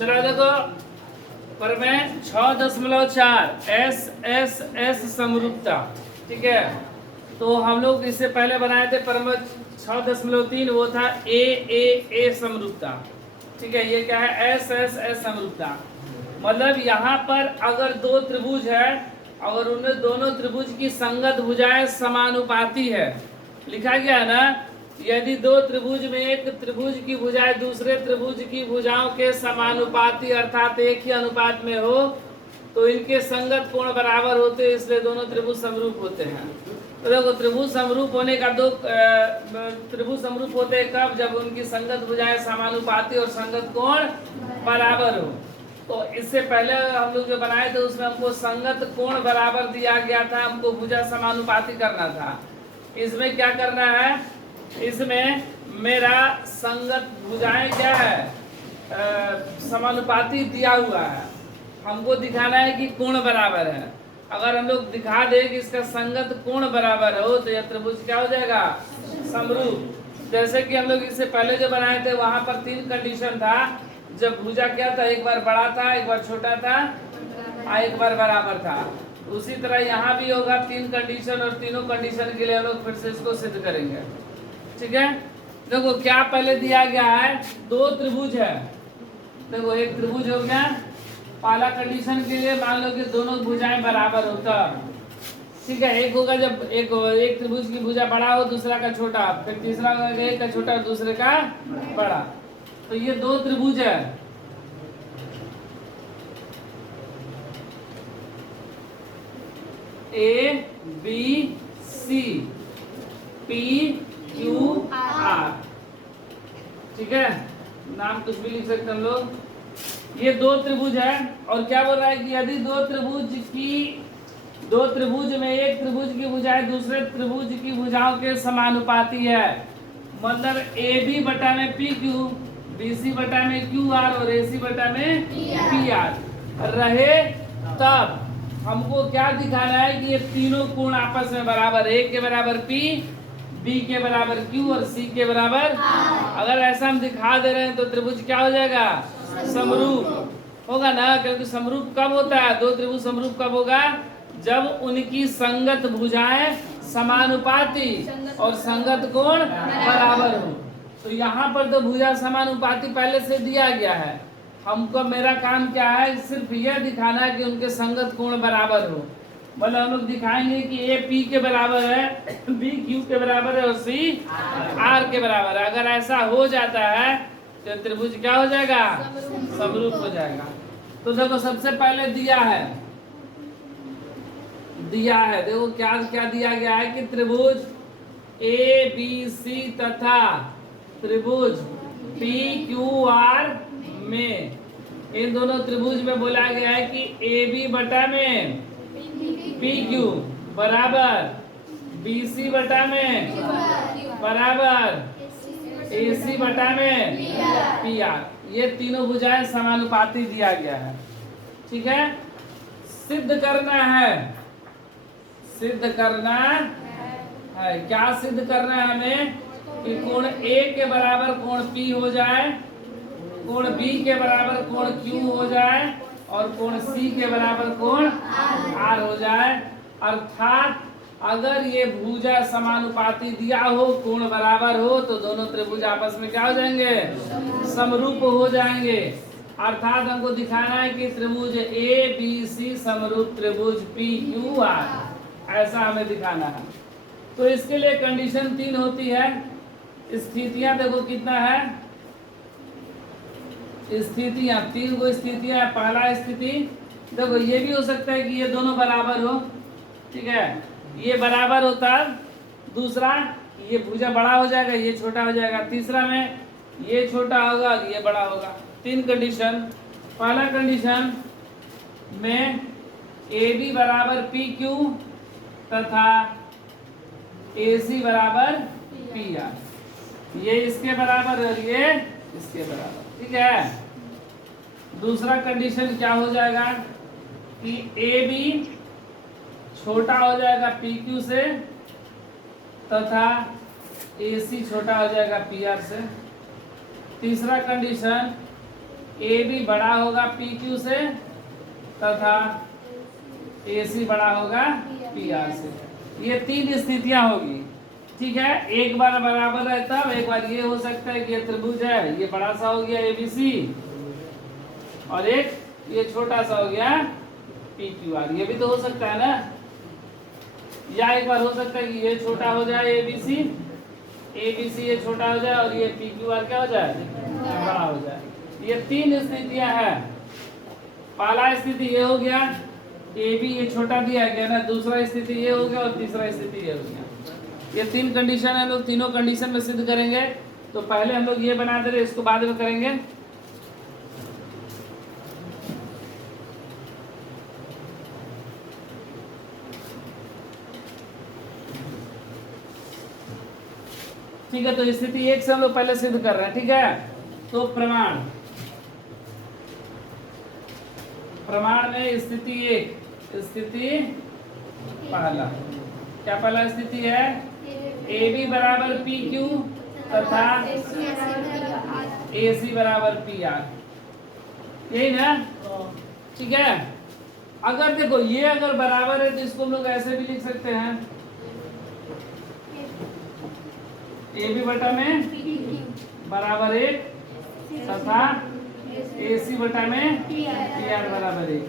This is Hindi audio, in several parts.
चलो देखो प्रमेय 6.4 एस समरूपता। ठीक है, तो हम लोग इससे पहले बनाए थे प्रमेय 6.3, वो था ए समरूपता। ठीक है, ये क्या है? एस समरूपता। मतलब यहाँ पर अगर दो त्रिभुज है, अगर उनमें दोनों त्रिभुज की संगत भुजाएं समानुपाती है, लिखा गया है ना, यदि दो त्रिभुज में एक त्रिभुज की भुजाएं दूसरे त्रिभुज की भुजाओं के समानुपाती अर्थात एक ही अनुपात में हो तो इनके संगत कोण बराबर होते हैं, इसलिए दोनों त्रिभुज समरूप होते हैं। तो देखो त्रिभुज समरूप होने का दो त्रिभुज समरूप होते हैं कब? जब उनकी संगत भुजाएं समानुपाती और संगत कोण बराबर हो। तो इससे पहले हम लोग जो बनाए थे उसमें हमको संगत कोण बराबर दिया गया था, हमको भुजा समानुपाती करना था। इसमें क्या करना है? इसमें मेरा संगत भुजाएं क्या है? समानुपाती दिया हुआ है, हमको दिखाना है कि कोण बराबर है। अगर हम लोग दिखा दें कि इसका संगत कोण बराबर हो तो यह त्रिभुज क्या हो जाएगा? समरूप। जैसे कि हम लोग इससे पहले जो बनाए थे वहां पर 3 कंडीशन था। जब भुजा क्या था? एक बार बड़ा था, एक बार छोटा था, एक बार बराबर था। उसी तरह यहाँ भी होगा 3 कंडीशन, और तीनों कंडीशन के लिए हम लोग फिर से इसको सिद्ध करेंगे। ठीक है, देखो क्या पहले दिया गया है? दो त्रिभुज है। देखो एक त्रिभुज हो गया, पहला कंडीशन के लिए मान लो कि दोनों भुजाएं बराबर होता। ठीक है, एक होगा जब एक त्रिभुज की भुजा बड़ा हो दूसरा का छोटा, फिर तीसरा होगा एक का छोटा और दूसरे का बड़ा। तो ये दो त्रिभुज है, A B C P Q R. ठीक है, नाम कुछ भी लिख सकते हम लोग। ये दो त्रिभुज है, और क्या बोल रहा है कि यदि दो त्रिभुज में एक त्रिभुज की भुजाएं दूसरे त्रिभुज की भुजाओं के समानुपाती है, मतलब ए बी बटा में पी क्यू, बी सी बटा में क्यू आर और ए सी बटा में पी आर रहे, तब हमको क्या दिखाना है कि ये तीनों कोण आपस में बराबर, ए के बराबर पी, बी के बराबर क्यू और सी के बराबर। अगर ऐसा हम दिखा दे रहे हैं तो त्रिभुज क्या हो जाएगा? समरूप होगा ना। क्योंकि समरूप कब होता है? दो त्रिभुज समरूप कब होगा? जब उनकी संगत भुजाएं समानुपाती और संगत कोण बराबर हो। तो यहाँ पर तो भुजा समानुपाती पहले से दिया गया है, हमको मेरा काम क्या है? सिर्फ यह दिखाना है कि उनके संगत कोण बराबर हो। मतलब हम लोग दिखाएंगे कि ए पी के बराबर है, बी क्यू के बराबर है और सी आर के बराबर है। अगर ऐसा हो जाता है तो त्रिभुज क्या हो जाएगा? समरूप हो जाएगा। तो देखो सबसे पहले दिया है देखो क्या क्या दिया गया है कि त्रिभुज ए बी सी तथा त्रिभुज पी क्यू आर में, इन दोनों त्रिभुज में बोला गया है कि ए बी बटा में पी क्यू बराबर बी सी बटा में बराबर ए सी बटा में पी आर, ये तीनों भुजाएं समानुपाती दिया गया है। ठीक है, सिद्ध करना है क्या सिद्ध करना है हमें? कि कोण ए के बराबर कोण पी हो जाए, कोण बी के बराबर कोण क्यू हो जाए और कोण सी के बराबर कोण आर हो जाए। अर्थात अगर ये भुजा समानुपाती दिया हो, कोण बराबर हो, तो दोनों त्रिभुज आपस में क्या हो जाएंगे? समरूप हो जाएंगे। अर्थात हमको दिखाना है कि त्रिभुज ए बी सी समरूप त्रिभुज पी क्यू आर, ऐसा हमें दिखाना है। तो इसके लिए कंडीशन 3 होती है। स्थितियां देखो कितना है? स्थितियां 3 गो स्थितियां। पहला स्थिति देखो ये भी हो सकता है कि ये दोनों बराबर हो। ठीक है, ये बराबर होता, दूसरा ये भुजा बड़ा हो जाएगा, ये छोटा हो जाएगा, तीसरा में ये छोटा होगा, ये बड़ा होगा। 3 कंडीशन। पहला कंडीशन में ए बी बराबर पी क्यू तथा ए सी बराबर पी आर, ये इसके बराबर और ये इसके बराबर। ठीक है, दूसरा कंडीशन क्या हो जाएगा कि ए बी छोटा हो जाएगा पी क्यू से तथा ए सी छोटा हो जाएगा पी आर से। तीसरा कंडीशन ए बी बड़ा होगा पी क्यू से तथा ए सी बड़ा होगा पी आर से। ये तीन स्थितियां होगी, ठीक है। एक बार बराबर है तब, एक बार ये हो सकता है कि ये त्रिभुज है, ये बड़ा सा हो गया ए बी सी, और एक ये छोटा सा हो गया पी क्यू आर, ये भी तो हो सकता है ना। या एक बार हो सकता है कि ये छोटा हो जाए ए बी सी ये छोटा हो जाए और ये पी क्यू आर क्या हो जाए, बड़ा हो जाए। ये तीन स्थितियां हैं। पहला स्थिति ये हो गया, ए बी ये छोटा दिया गया ना, दूसरा स्थिति ये हो गया और तीसरा स्थिति ये हो गया। ये तीन कंडीशन है, लोग तीनों कंडीशन में सिद्ध करेंगे। तो पहले हम लोग ये बना दे रहे, इसको बाद में करेंगे। ठीक है, तो स्थिति एक से हम लोग पहले सिद्ध कर रहे हैं, ठीक है। तो प्रमाण में स्थिति एक, स्थिति पहला क्या पहला स्थिति है, ए बी बराबर पी क्यू तथा ए सी बराबर पी आर, यही ना, ठीक है। अगर देखो ये अगर बराबर है तो इसको हम लोग ऐसे भी लिख सकते हैं, ए बी बटा में बराबर एक तथा ए सी बटा में पी आर बराबर एक,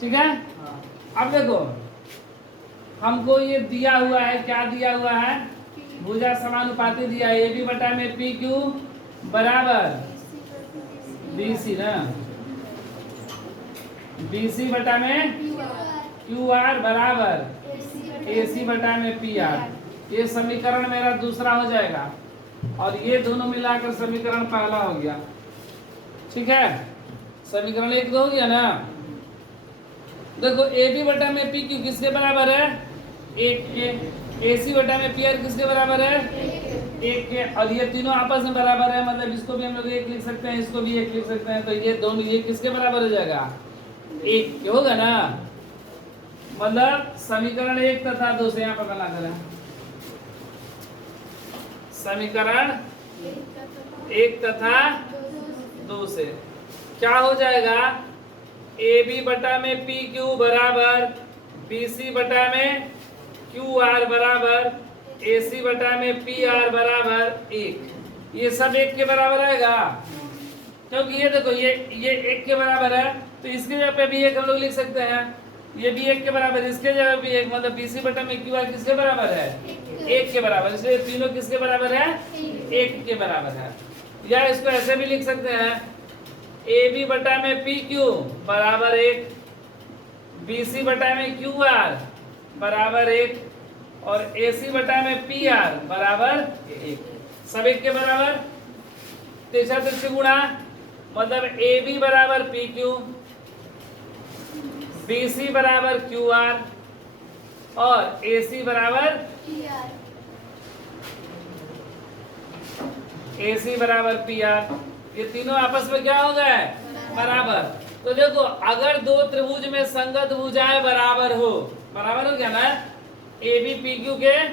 ठीक है। अब देखो हमको ये दिया हुआ है, क्या दिया हुआ है, भुजा समानुपाती दिया है, ए बी बटा में पी क्यू बराबर बी सी ना, बी सी बटा में क्यू आर बराबर ए सी बटा में पी आर। ये समीकरण मेरा दूसरा हो जाएगा और ये दोनों मिलाकर समीकरण पहला हो गया, ठीक है। समीकरण एक तो हो गया ना। देखो ए बी बटा में पी क्यू किसके बराबर है, एक के। ए सी बटा में पी आर किसके बराबर है, एक के। और ये तीनों आपस में बराबर है, मतलब इसको भी हम लोग एक लिख सकते हैं, इसको भी एक लिख सकते हैं। तो ये दोनों ये किसके बराबर हो जाएगा, एक के होगा ना। मतलब समीकरण एक तथा दो से यहाँ पर बना देना, समीकरण एक तथा दो से क्या हो जाएगा, ए बी बटा में पी क्यू बराबर बी सी बटा में क्यू आर बराबर ए सी बटा में पी आर बराबर एक। ये सब एक के बराबर आएगा, क्योंकि ये देखो ये एक के बराबर है, तो इसके जगह पे भी एक हम लोग लिख सकते हैं, ये भी एक के बराबर, इसके जगह भी एक, मतलब बी सी बटा में क्यू आर किसके बराबर है, एक के बराबर। इसलिए तीनों किसके बराबर है, एक के बराबर है। या इसको ऐसे भी लिख सकते हैं, ए बी बटा में पी क्यू बराबर एक, बी सी बटा में क्यू आर बराबर एक, और ए सी बटा में पी आर बराबर एक, सब एक के बराबर। तीसरा तिरछी गुणा, मतलब ए बी बराबर पी क्यू, बी सी बराबर क्यू आर और ए सी बराबर ए सी बराबर पी आर। ये तीनों आपस में क्या हो गए, बराबर। तो देखो अगर दो त्रिभुज में संगत भुजाएं बराबर हो गया ना, ए बी पी क्यू के,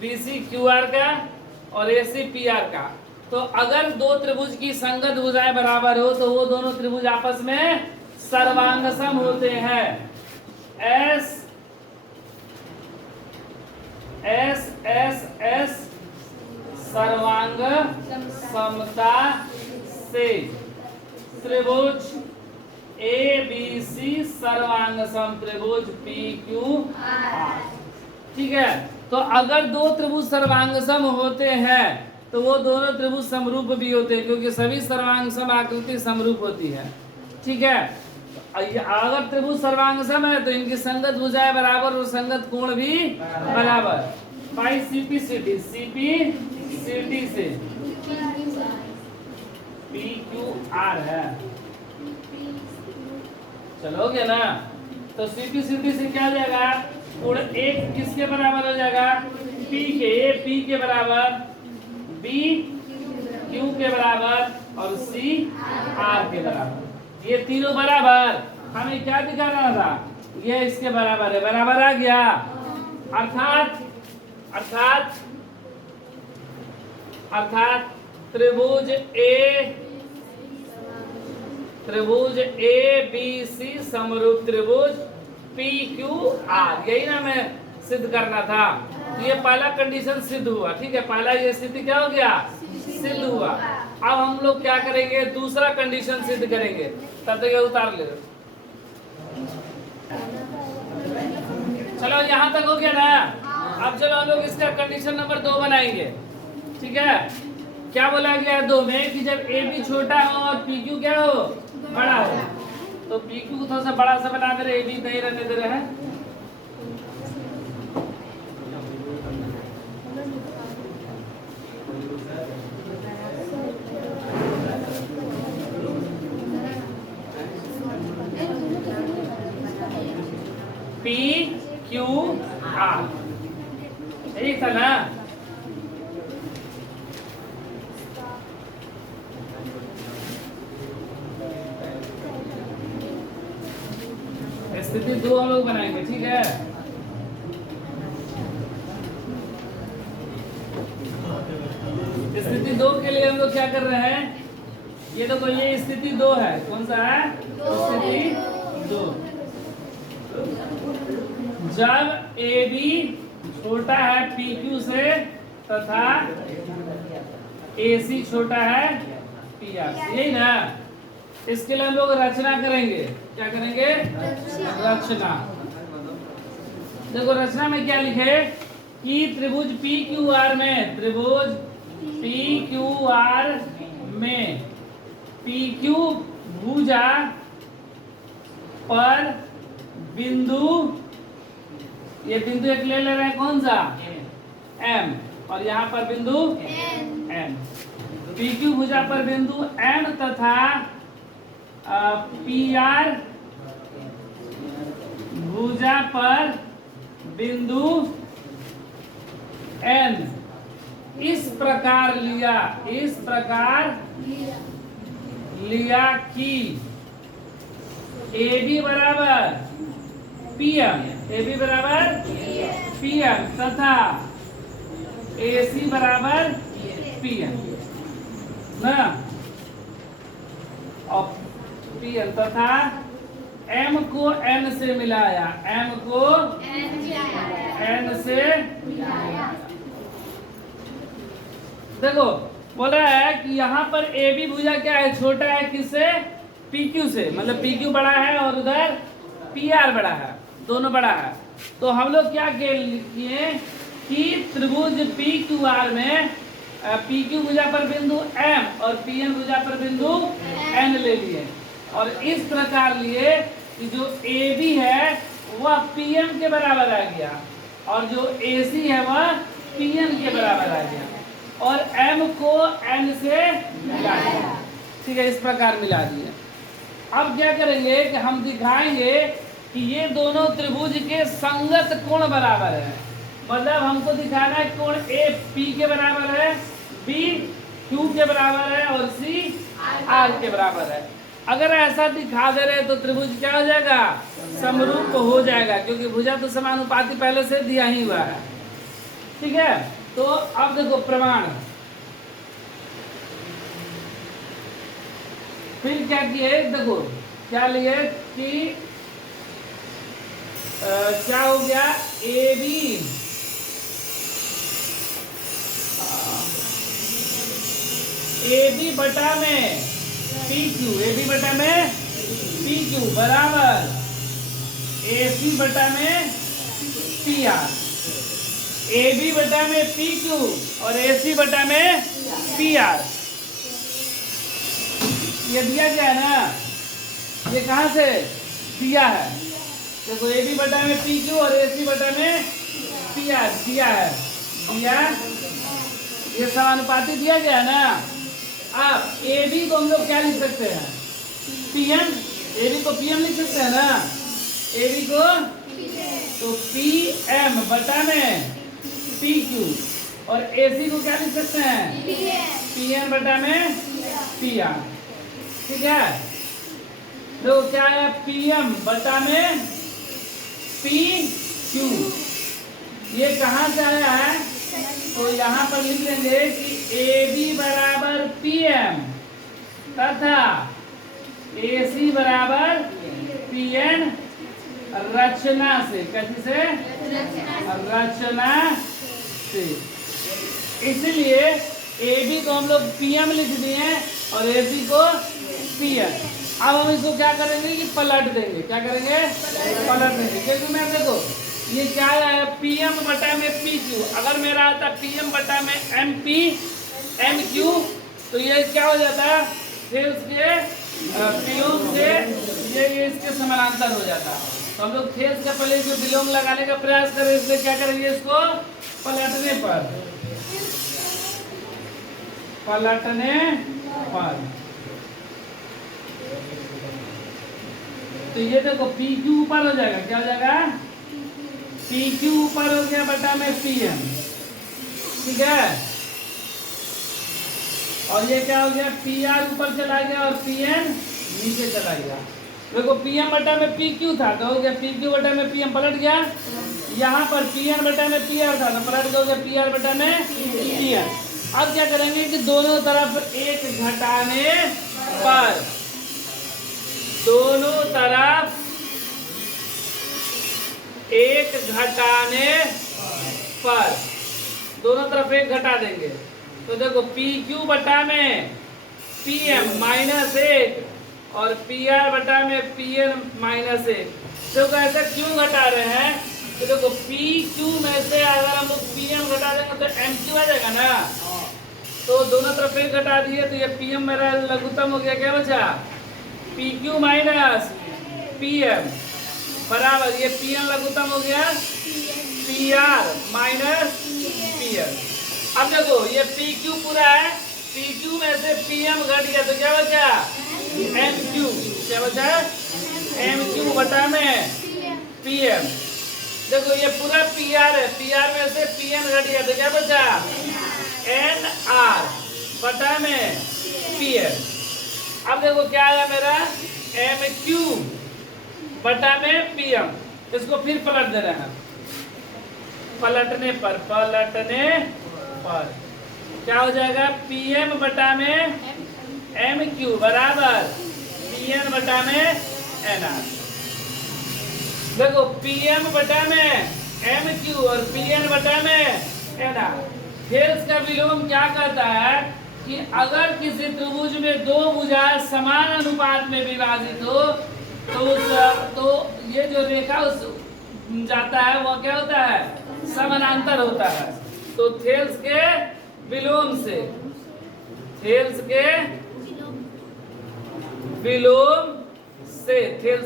बी सी क्यू आर का और ए सी पी आर का, तो अगर दो त्रिभुज की संगत भुजाएं बराबर हो तो वो दोनों त्रिभुज आपस में सर्वांगसम होते हैं। एस एस एस एस सर्वांग समता से त्रिभुज ए बी सी सर्वांग सम त्रिभुज पी क्यू आर, ठीक है। तो अगर दो त्रिभुज सर्वांगसम होते हैं तो वो दोनों त्रिभुज समरूप भी होते हैं, क्योंकि सभी सर्वांगसम आकृति समरूप होती है, ठीक है। अगर त्रिभुज सर्वांगसम है तो इनकी संगत भुजाएं बराबर और संगत कोण भी बराबर। बाई सीपी सीटी से पी क्यू आर है, चलो गया ना। तो सीपी सीटी से क्या हो जाएगा, कोण एक किसके बराबर हो जाएगा, पी के, ए पी के बराबर, बी क्यू के बराबर और सी आर के बराबर। ये तीनों बराबर, हमें क्या दिखाना था, ये इसके बराबर है, बराबर आ गया। अर्थात त्रिभुज ए त्रिभुज ए बी सी समरूप त्रिभुज पी क्यू आर, यही ना मैं सिद्ध करना था। तो ये पहला कंडीशन सिद्ध हुआ, ठीक है, पहला ये स्थिति क्या हो गया, सिद्ध हुआ। अब हम लोग क्या करेंगे, दूसरा कंडीशन सिद्ध करेंगे। तब तक ये उतार ले, चलो यहाँ तक हो गया ना। अब चलो हम लोग इसका कंडीशन नंबर 2 बनाएंगे, ठीक है। क्या बोला गया है 2 में कि जब ए बी छोटा हो और पी क्यू क्या हो, बड़ा हो। तो पी क्यू को थोड़ा सा बड़ा सा बना दे रहे, ए बी नहीं रहने दे रहे हैं। पी क्यू आर, यही था ना। स्थिति 2 हम लोग बनाएंगे, ठीक है। स्थिति 2 के लिए हम लोग क्या कर रहे हैं, ये देखो ये स्थिति 2 है। कौन सा है, स्थिति 2। जब ए बी छोटा है पी क्यू से तथा ए सी छोटा है पी आर से, यही ना। इसके लिए हम लोग रचना करेंगे। क्या करेंगे, रचना। देखो रचना में क्या लिखे कि त्रिभुज पी क्यू आर में, त्रिभुज पी क्यू आर में पी क्यू भुजा पर बिंदु, ये बिंदु एक ले रहे हैं, कौन सा, एम, और यहाँ पर बिंदु एन। पी क्यू भुजा पर बिंदु एन तथा पी आर भुजा पर बिंदु एन इस प्रकार लिया, इस प्रकार लिया कि ए बी बराबर पी एम, ए बी बराबर पी एम तथा ए सी बराबर पी एम ना, और पी एम तथा एम को एन से मिलाया, एम को एन से मिलाया। देखो बोल रहा है कि यहाँ पर ए बी भुजा क्या है, छोटा है किससे, पी क्यू से, मतलब पी क्यू बड़ा है और उधर पी आर बड़ा है, दोनों बड़ा है। तो हम लोग क्या किए कि त्रिभुज पी क्यू आर में पी क्यू भुजा पर बिंदु एम और पी एन भुजा पर बिंदु एन ले लिए, और इस प्रकार लिए कि जो ए बी है वह पी एम के बराबर आ गया और जो ए सी है वह पी एन के बराबर आ गया, और एम को एन से मिला दिया, ठीक है, इस प्रकार मिला दिया। अब क्या करेंगे कि हम दिखाएंगे कि ये दोनों त्रिभुज के संगत कोण बराबर है। मतलब हमको दिखाना है कोण ए पी के बराबर है, बी क्यू के बराबर है और सी आर के बराबर है। अगर ऐसा दिखा दे रहे तो त्रिभुज क्या हो जाएगा, समरूप हो जाएगा, क्योंकि भुजा तो समानुपाती पहले से दिया ही हुआ है, ठीक है। तो अब देखो प्रमाण, फिर क्या किए, देखो क्या लिए कि क्या हो गया, ए बी बटा में पी क्यू, ए बी बटा में पी क्यू बराबर ए सी बटा में पी आर, ए बी बटा में पी क्यू और ए सी बटा में पी आर। ये दिया गया है ना, ये कहाँ से दिया है, देखो ए बी बटा में पी क्यू और ए सी बटा में पी आर दिया है, दिया, ये समानुपाती दिया गया ना। अब ए बी को हम लोग क्या लिख सकते हैं, पी एम, ए बी को पी एम लिख सकते हैं ना, ए बी को, तो पी एम बटा में पी क्यू और ए सी को क्या लिख सकते हैं, पी एन बटा में पी आर, ठीक है। तो क्या है, पी एम बटा में पी क्यू, ये कहाँ से आया है, तो यहाँ पर लिख लेंगे कि ए बी बराबर पी एम तथा AC बराबर PN रचना से, कैसे से? रचना से। इसलिए AB को हम लोग PM लिख दिए और AC को PN। अब हम इसको क्या करेंगे कि पलट देंगे। क्या करेंगे? पलट देंगे। क्योंकि मैं देखो ये क्या है, PM बटा में PQ। अगर मेरा आता PM बटा में MP MQ तो ये क्या हो जाता? फिर उसके विलोम से ये इसके समानांतर हो जाता। तो हम लोग फेस का पहले जो विलोम लगाने का प्रयास करें, इसलिए क्या करेंगे, इसको पलटने पर तो ये देखो PQ ऊपर हो जाएगा। क्या हो जाएगा? PQ ऊपर हो गया बटा में PM, ठीक है। और ये क्या हो गया? PR ऊपर चला गया और PN नीचे चला गया। देखो PM बटा में PQ था तो हो गया PQ बटा में PM, पलट गया। यहाँ पर PN बटा में PR था तो पलट गया, हो गया PR बटा में PN। अब क्या करेंगे कि दोनों तरफ एक घटाने पर, दोनों तरफ एक घटाने पर, दोनों तरफ एक घटा देंगे। तो देखो PQ बटा में PM माइनस 1 और PR बटा में PN माइनस 1। देखो ऐसा क्यों घटा रहे हैं? तो देखो PQ में से अगर हम लोग PM घटा देंगे तो MQ आ जाएगा ना। तो दोनों तरफ एक घटा दिए तो ये PM मेरा लघुत्तम हो गया। क्या बचा? PQ माइनस PM बराबर ये PM लघुत्तम हो गया PR माइनस PN। अब देखो ये PQ पूरा है, PQ में से PM घट गया तो क्या बचा? MQ। क्या बचा? MQ बटा में PM। देखो ये पूरा PR है, PR में से PN घट गया तो क्या बचा? NR बटा में PN। अब देखो क्या आया मेरा? MQ बटा में PM। इसको फिर पलट देना है, पलटने पर क्या हो जाएगा? PM बटा में MQ बराबर PN बटा में NR। देखो PM बटा में MQ और PN बटा में NR। फिर इसका विलोम क्या कहता है कि अगर किसी त्रिभुज में दो भुजा समान अनुपात में विभाजित हो तो ये जो रेखा उस जाता है वो क्या होता है? समानांतर होता है। तो थेल्स के विलोम से, थेल्स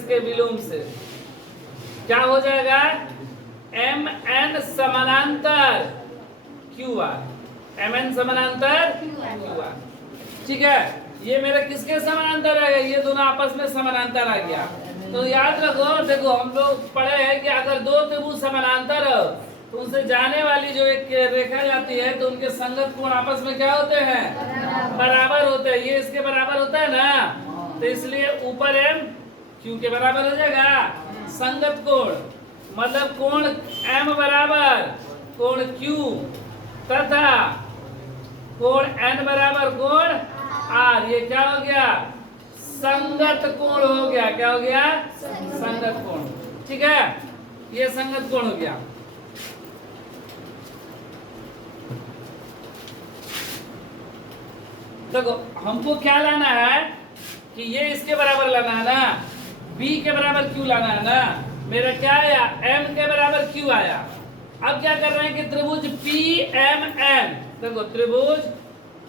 के विलोम से क्या हो जाएगा? MN समानांतर QR, MN समानांतर QR, ठीक है। ये मेरा किसके समानांतर है? ये दोनों आपस में समानांतर आ गया। तो याद रखो, देखो हम लोग पढ़े हैं कि अगर दो त्रिभुज समानांतर हो तो उनसे जाने वाली जो एक रेखा जाती है तो उनके संगत कोण आपस में क्या होते हैं? बराबर होते हैं। ये इसके बराबर होता है ना, तो इसलिए ऊपर M Q के बराबर हो जाएगा। संगत कोण मतलब कोण M बराबर कोण Q तथा कोण N बराबर कोण R। ये क्या हो गया? संगत कोण हो गया। क्या हो गया? संगत कोण, ठीक है। ये संगत कोण हो गया। देखो हमको क्या लाना है कि ये इसके बराबर लाना है ना, B के बराबर Q लाना है ना। मेरा क्या आया? M के बराबर Q आया। अब क्या कर रहे हैं कि त्रिभुज PMN, देखो त्रिभुज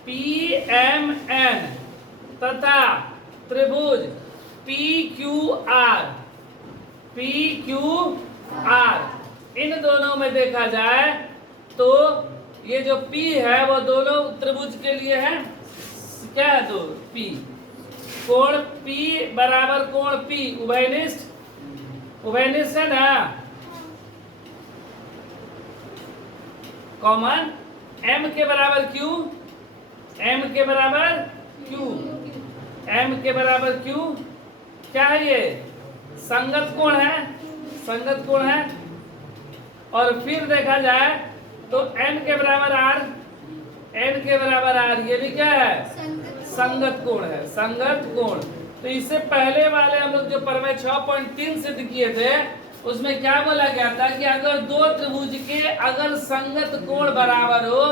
PMN तथा त्रिभुज PQR इन दोनों में देखा जाए तो ये जो P है वो दोनों त्रिभुज के लिए है क्या है? तो P कोण P बराबर कोण P उभयनिष्ठ है ना। कॉमन M के बराबर Q, M के बराबर Q, M के बराबर Q क्या है? ये संगत कोण है, संगत कोण है। और फिर देखा जाए तो N के बराबर R, N के बराबर R, ये भी क्या है? संगत कोण है, संगत कोण। तो इससे पहले वाले हम लोग जो प्रमेय 6.3 सिद्ध किए थे उसमें क्या बोला गया था कि अगर दो त्रिभुज के अगर संगत कोण बराबर हो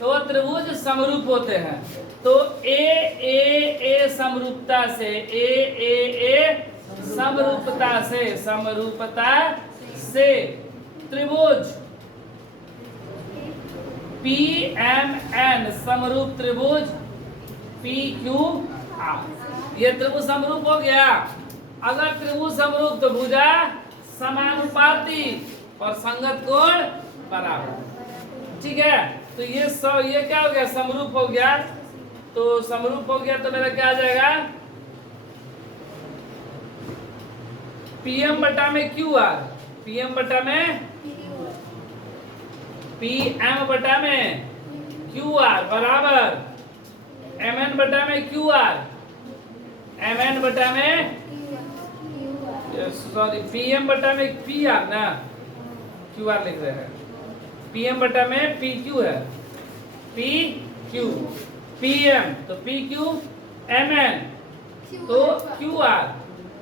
तो वो त्रिभुज समरूप होते हैं। तो ए समरूपता से त्रिभुज PMN समरूप त्रिभुज PQR, ये त्रिभुज समरूप हो गया। अगर त्रिभुज समरूप तो भुजा समानुपाती और संगत कोण बराबर। ठीक है, तो ये क्या हो गया, समरूप हो गया। तो समरूप हो गया तो मेरा क्या आ जाएगा, PM बटा में QR, PM बटा में PM बटा में QR बराबर MN बटा में QR, MN बटा में सॉरी PM बटा में PR ना, QR लिख रहे हैं। PM बटा में PQ है, PQ, PM तो PQ, MN तो QR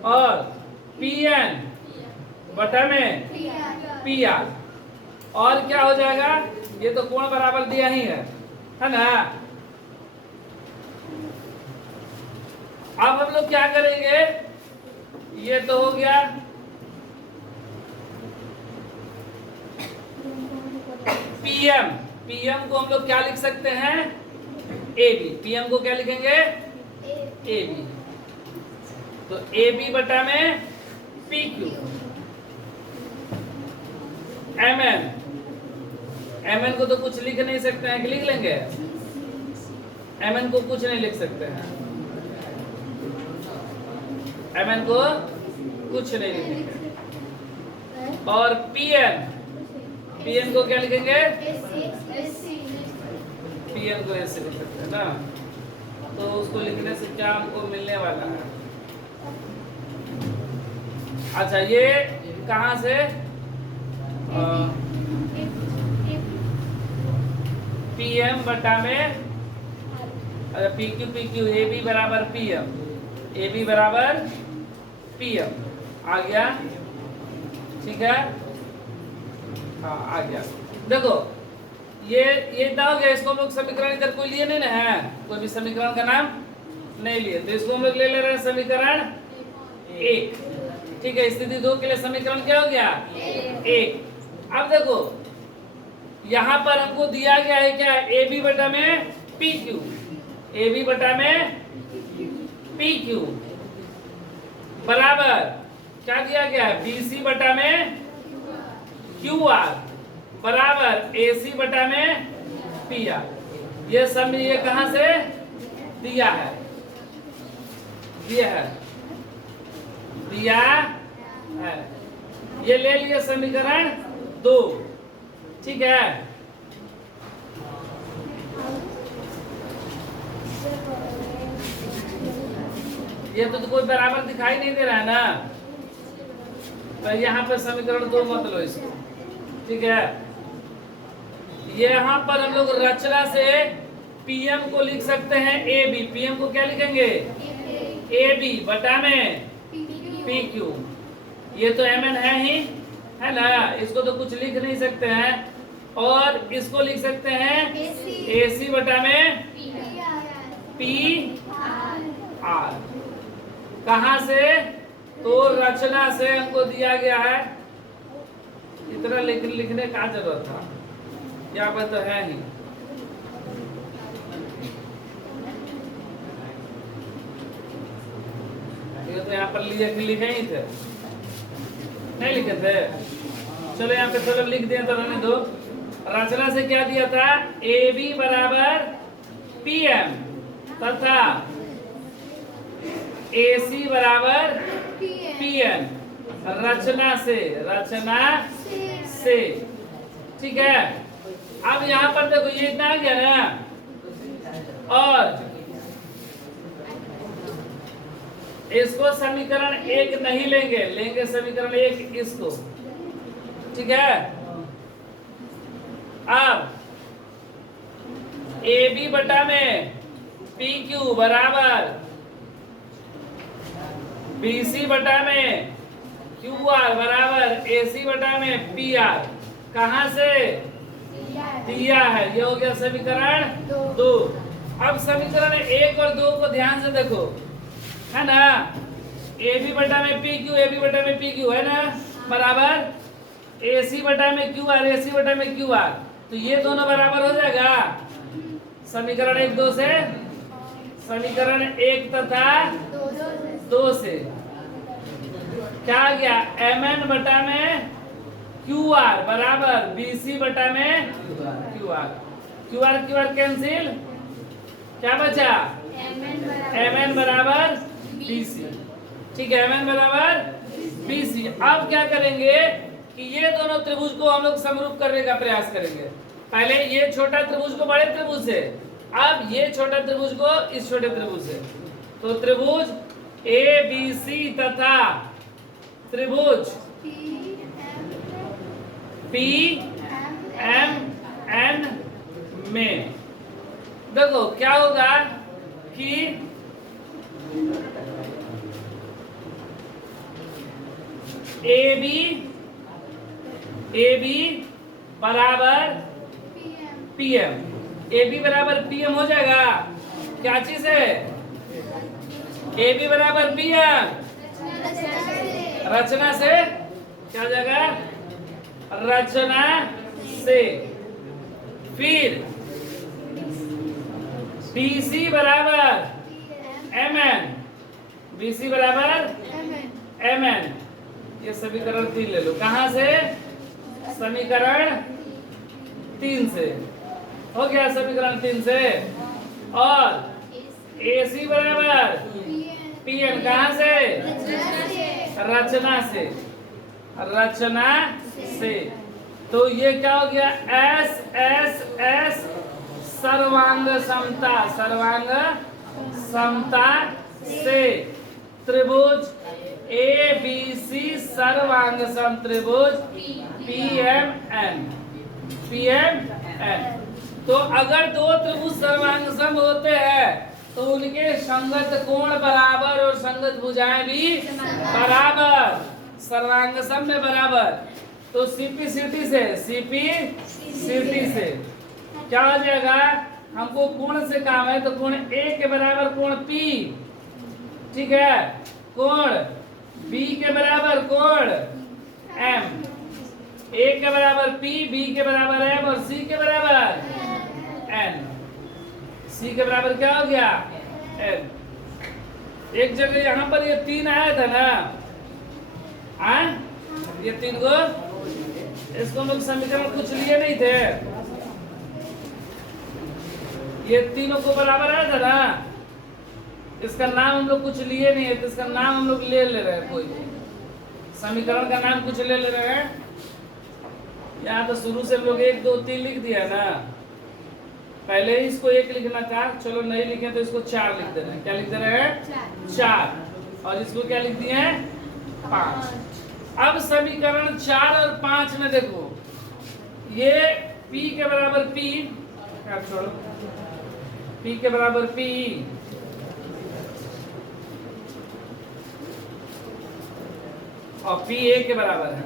और PN बटा में PR। और क्या हो जाएगा, ये तो कोण बराबर दिया ही है ना। अब हम लोग क्या करेंगे, ये तो हो गया PM को हम लोग क्या लिख सकते हैं, AB। PM को क्या लिखेंगे, AB। तो AB बटा में PQ, MN को तो कुछ लिख नहीं सकते हैं कि लिख लेंगे, MN को कुछ नहीं लिख सकते हैं, MN को कुछ नहीं लिखेंगे। और PN को क्या लिखेंगे, PN को ऐसे लिख सकते हैं ना। तो उसको लिखने से क्या हमको मिलने वाला है, अच्छा ये कहां से, PM बटा में PQ AB बराबर PM बराबर PM आ गया। ठीक है, हाँ आ गया। देखो ये इतना हो गया। इसको हम लोग समीकरण इधर कोई लिए नहीं ना है, कोई भी समीकरण का नाम नहीं लिए, तो इसको हम लोग ले रहे हैं समीकरण 1। ठीक है, स्थिति 2 के लिए समीकरण क्या हो गया, 1। अब देखो यहां पर हमको दिया गया है क्या, AB बटा में PQ, AB बटा में PQ बराबर क्या दिया गया है, BC बटा में QR बराबर AC बटा में PR। ये सब ये कहां से दिया है, दिया है। ये ले लिए समीकरण 2। ठीक है, ये तो कोई बराबर दिखाई नहीं दे रहा है ना, तो यहाँ पर समीकरण 2 मत लो इसको। ठीक है, यहाँ पर हम लोग रचना से PM को लिख सकते हैं AB। PM को क्या लिखेंगे, AB बटा में PQ। ये तो MN है ही है ना, इसको तो कुछ लिख नहीं सकते हैं। और इसको लिख सकते हैं AC बटा में PR। कहां से, तो रचना से हमको दिया गया है। इतना लिखने का जरूरत था, यहाँ पर तो है ही। ये तो यहाँ पर लिखे ही थे, नहीं लिखे थे। चलो यहाँ पे चलो लिख दिया तो रहने दो। रचना से क्या दिया था, AB बराबर PM तथा AC बराबर PN। रचना से ठीक है। अब यहाँ पर देखो ये इतना आ गया ना, और इसको समीकरण 1 नहीं लेंगे समीकरण 1 इसको। ठीक है, अब AB बटा में PQ बराबर BC बटा में QR बराबर AC बटा में PR। कहां से दिया है? ये हो गया समीकरण 2। अब समीकरण 1 और 2 को ध्यान से देखो, है ना। AB बटा में PQ, AB बटा में PQ है ना, बराबर AC बटा में QR, AC बटा में QR। तो ये दोनों बराबर हो जाएगा समीकरण 1 2 से, समीकरण 1 तथा 2 से। क्या आ गया? MN बटा में QR बराबर BC बटा में QR। QR कैंसिल, क्या बचा? MN बराबर BC। ठीक है, MN बराबर BC। अब क्या करेंगे कि ये दोनों त्रिभुज को हम लोग समरूप करने का प्रयास करेंगे। पहले ये छोटा त्रिभुज को बड़े त्रिभुज से, अब ये छोटा त्रिभुज को इस छोटे त्रिभुज से। तो त्रिभुज ABC तथा त्रिभुज PMN में देखो क्या होगा कि AB बराबर PM, AB बराबर PM हो जाएगा। क्या चीज है? AB बराबर PM, रचना से क्या हो जाएगा? रचना से। फिर BC बराबर MN, BC बराबर MN। ये समीकरण 3 ले लो। कहां से? समीकरण 3 से। हो गया समीकरण 3 से। और AC बराबर PN कहां से? रचना से, रचना से। तो ये क्या हो गया? S सर्वांग समता, सर्वांग समता से त्रिभुज ABC सर्वांग सम त्रिभुज PMN। तो अगर दो त्रिभुज सर्वांग सम होते हैं तो उनके संगत कोण बराबर और संगत भुजाएं भी बराबर, सर्वांग सम में बराबर। तो CP/CT से क्या हो जाएगा? हमको कोण से काम है, तो कोण A के बराबर कोण P, ठीक है, कोण B के बराबर कोण M, A के बराबर P, B के बराबर M और C के बराबर N। C के बराबर क्या हो गया? N। एक जगह यहाँ पर ये 3 आया था ना, ये 3 को, इसको हम लोग समीकरण कुछ लिए नहीं थे, ये तीनों को बराबर आया था ना, इसका नाम हम लोग कुछ लिए नहीं है, तो इसका नाम हम लोग ले रहे हैं, कोई समीकरण का नाम कुछ ले रहे हैं। यहाँ तो शुरू से हम लोग 1 2 3 लिख दिया ना, पहले ही इसको 1 लिखना था, चलो नहीं लिखे तो इसको 4 लिख दे रहे हैं। क्या लिख दे रहे हैं? 4। और इसको क्या लिख दिए हैं? 5। अब समीकरण 4 और 5 में देखो, ये P के बराबर P, छोड़ो, P के बराबर P और P A के बराबर है,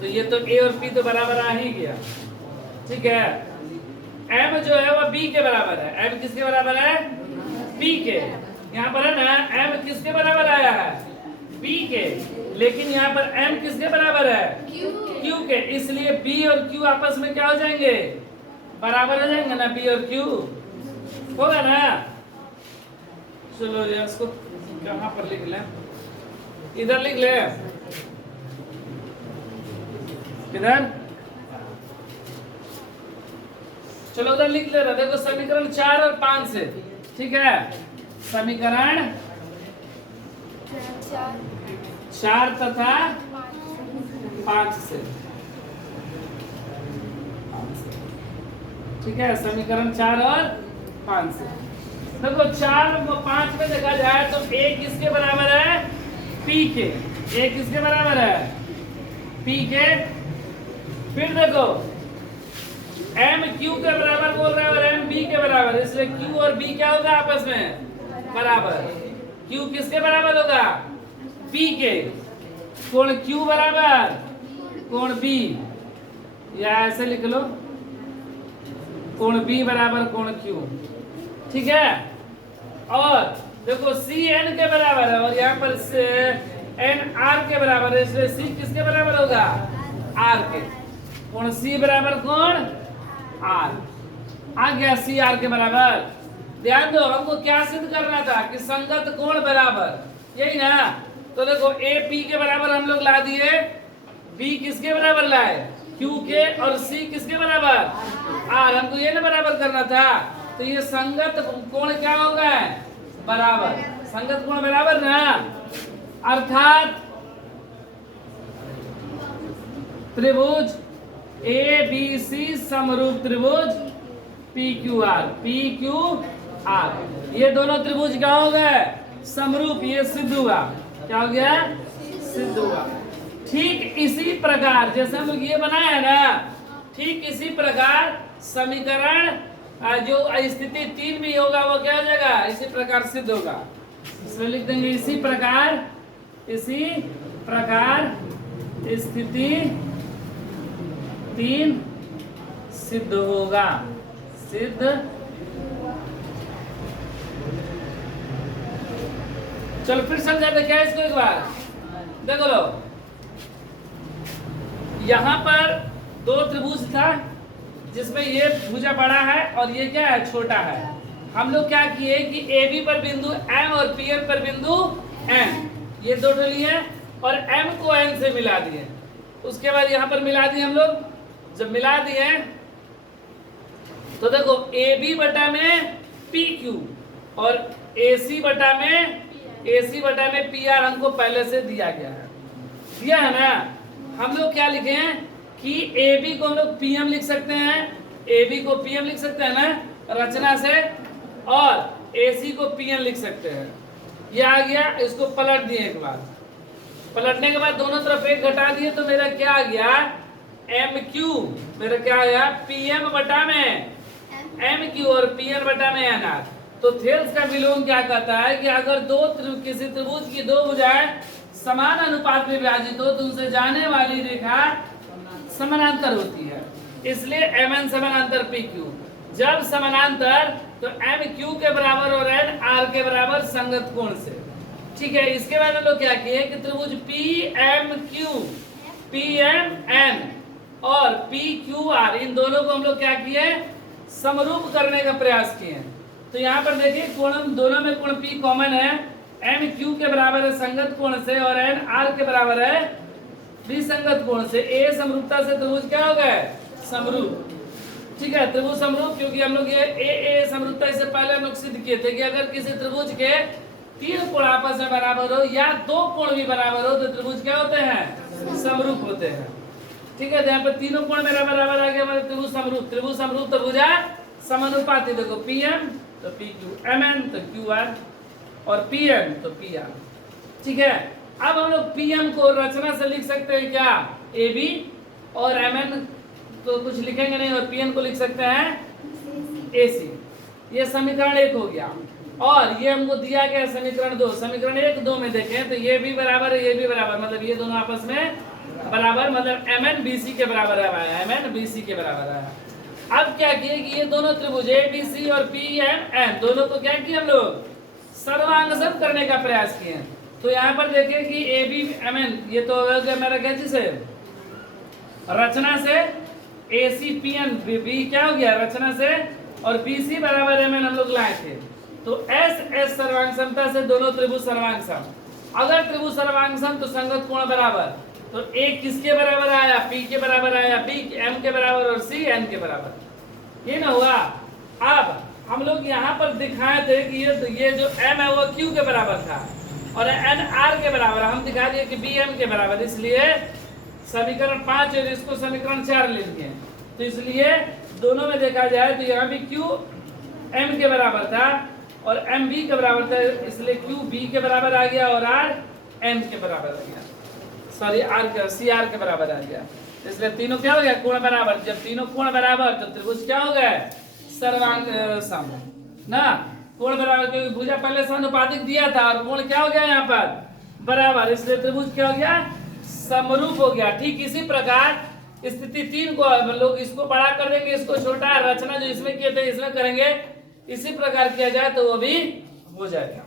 तो ये तो A और P तो बराबर आ ही गया, ठीक है। M जो है वो B के बराबर है। M किसके बराबर है? P के। यहाँ पर है ना, M किसके बराबर आया है? B के। लेकिन यहाँ पर M किसके बराबर है? Q के। इसलिए B और Q आपस में क्या हो जाएंगे? बराबर हो जाएंगे ना, B और Q होगा ना। चलो यार, इसको कहाँ पर लिख लें? इधर लिख ले, इधर, चलो उधर लिख ले रहा। देखो समीकरण 4 और 5 से, ठीक है, समीकरण 4 तथा 5 से, ठीक है, समीकरण 4 और 5 से। देखो 4 और 5 में देखा जाए तो A किसके बराबर है? P के। A किसके बराबर है? P के। फिर देखो M Q के बराबर बोल रहा है और M B के बराबर, इसलिए Q और B क्या होगा आपस में? बराबर। Q किसके बराबर होगा? P के कोण Q बराबर कोण B, या ऐसे लिख लो कोण B बराबर कोण Q, ठीक है। और देखो C N के बराबर है और यहाँ पर N R के बराबर है, इसलिए C किसके बराबर होगा R के। कोण C बराबर कोण R आ गया, C R के बराबर। ध्यान दो हमको क्या सिद्ध करना था कि संगत कोण बराबर, यही ना। तो देखो A P के बराबर हम लोग ला दिए, B किसके बराबर लाए Q के, और C किसके बराबर R, हमको ये ना बराबर करना था। तो ये संगत कोण क्या होगा बराबर, संगत कोण बराबर ना, अर्थात त्रिभुज ABC समरूप त्रिभुज PQR, PQR ये दोनों त्रिभुज क्या हो गए समरूप, ये सिद्ध हुआ। क्या हो गया सिद्ध हुआ। ठीक इसी प्रकार जैसे हम लोग ये बनाया है ना, ठीक इसी प्रकार समीकरण जो स्थिति 3 में होगा वो क्या हो जाएगा, इसी प्रकार सिद्ध होगा। इसमें लिख देंगे इसी प्रकार स्थिति 3 सिद्ध होगा, सिद्ध। चलो फिर समझाते क्या इसको एक बार, देखो लो यहाँ पर दो त्रिभुज था जिसमें ये भुजा बड़ा है और ये क्या है छोटा है। हम लोग क्या किए कि AB पर बिंदु M और PM पर बिंदु N, ये दो लिए और M को N से मिला दिए। उसके बाद यहाँ पर मिला दिए हम लोग, जब मिला दिए तो देखो AB बटा में PQ और AC बटा में PR हमको पहले से दिया गया है, दिया है ना। हम लोग क्या लिखे हैं कि AB को हम लोग PM लिख सकते हैं, AB को PM लिख सकते हैं ना रचना से, और AC को PN लिख सकते हैं। ये आ गया, इसको पलट दिए एक बार, पलटने के बाद दोनों तरफ एक घटा दिए तो मेरा क्या आ गया MQ, मेरा क्या आया PM बटा में MQ और PN बटा में NR। तो थेल्स का विलोम क्या कहता है कि अगर किसी त्रिभुज की दो भुजाएं समान अनुपात में विभाजित हो तो उनसे जाने वाली रेखा समानांतर होती है, इसलिए MN समानांतर PQ। जब समानांतर तो MQ के बराबर और NR के बराबर संगत कोण से, ठीक है। इसके बाद हम लोग क्या किए कि त्रिभुज PMQ, PMN और PQR इन दोनों को हम लोग क्या किए समरूप करने का प्रयास किए। तो यहाँ पर देखिए कोण दोनों में कोण P कॉमन है, MQ के बराबर है संगत कोण से और NR के बराबर है विसंगत कोण से। A समरूपता से त्रिभुज क्या हो गए समरूप, ठीक है त्रिभुज समरूप। क्योंकि हम लोग ये A समरूपता इससे पहले हम लोग सिद्ध किए थे कि अगर किसी त्रिभुज के 3 कोण आपस में बराबर हो या 2 कोण भी बराबर हो तो त्रिभुज क्या होते हैं समरूप होते हैं, ठीक है। यहाँ पर तीनों कोण मेरा बराबर आ गया हमारे त्रिभुज समरूप। त्रिभुज समरूप तो भुजा समानुपाती, देखो PM तो PQ, MN तो QR और PM तो PR, ठीक है। अब हम लोग PM को रचना से लिख सकते हैं क्या AB, और MN तो कुछ लिखेंगे नहीं, और PN को लिख सकते हैं AC। ये समीकरण 1 हो गया। और ये हमको दिया गया समीकरण 2। समीकरण 1 2 में देखें तो ये भी बराबर है, ये भी बराबर, मतलब ये दोनों आपस में बराबर, मतलब MN BC के बराबर है, MN BC के बराबर है। अब क्या किए कि ये दोनों त्रिभुज ABC और PMN दोनों को क्या किया हम लोग सर्वांगसम करने का प्रयास किए। तो यहाँ पर देखें कि AB MN ये तो मेरा क्या चीज है रचना से, AC PN B क्या हो गया रचना से, और BC बराबर MN हम लोग लाए थे। तो S सर्वांगसमता से दोनों त्रिभुज सर्वांगसम। अगर त्रिभुज सर्वांगसम तो संगत कोण बराबर, तो A किसके बराबर आया P के बराबर आया, B M के बराबर और C N के बराबर, ये ना हुआ। अब हम लोग यहाँ पर दिखाए थे कि ये जो M है वो Q के बराबर था और N R के बराबर, हम दिखा दिए कि B M के बराबर, इसलिए समीकरण 5 है इसको समीकरण 4 ले लिए। तो इसलिए दोनों में देखा जाए तो यहाँ भी Q M के बराबर था और M B के बराबर था, इसलिए Q B के बराबर आ गया और R N के बराबर आ गया, सॉरी C R के बराबर आ गया। इसलिए तीनों क्या हो गया कोण बराबर। जब तीनों कोण बराबर तो त्रिभुज क्या हो गए सर्वांग सम ना, कोण बराबर, क्योंकि भुजा पहले समानुपातिक दिया था और कोण क्या हो गया यहाँ पर बराबर, इसलिए त्रिभुज क्या हो गया, समरूप हो गया। ठीक इसी प्रकार स्थिति 3 को हम लोग इसको बड़ा कर देंगे, इसको छोटा, रचना जो इसमें किए थे इसमें करेंगे, इसी प्रकार किया जाए तो वो भी हो जाएगा।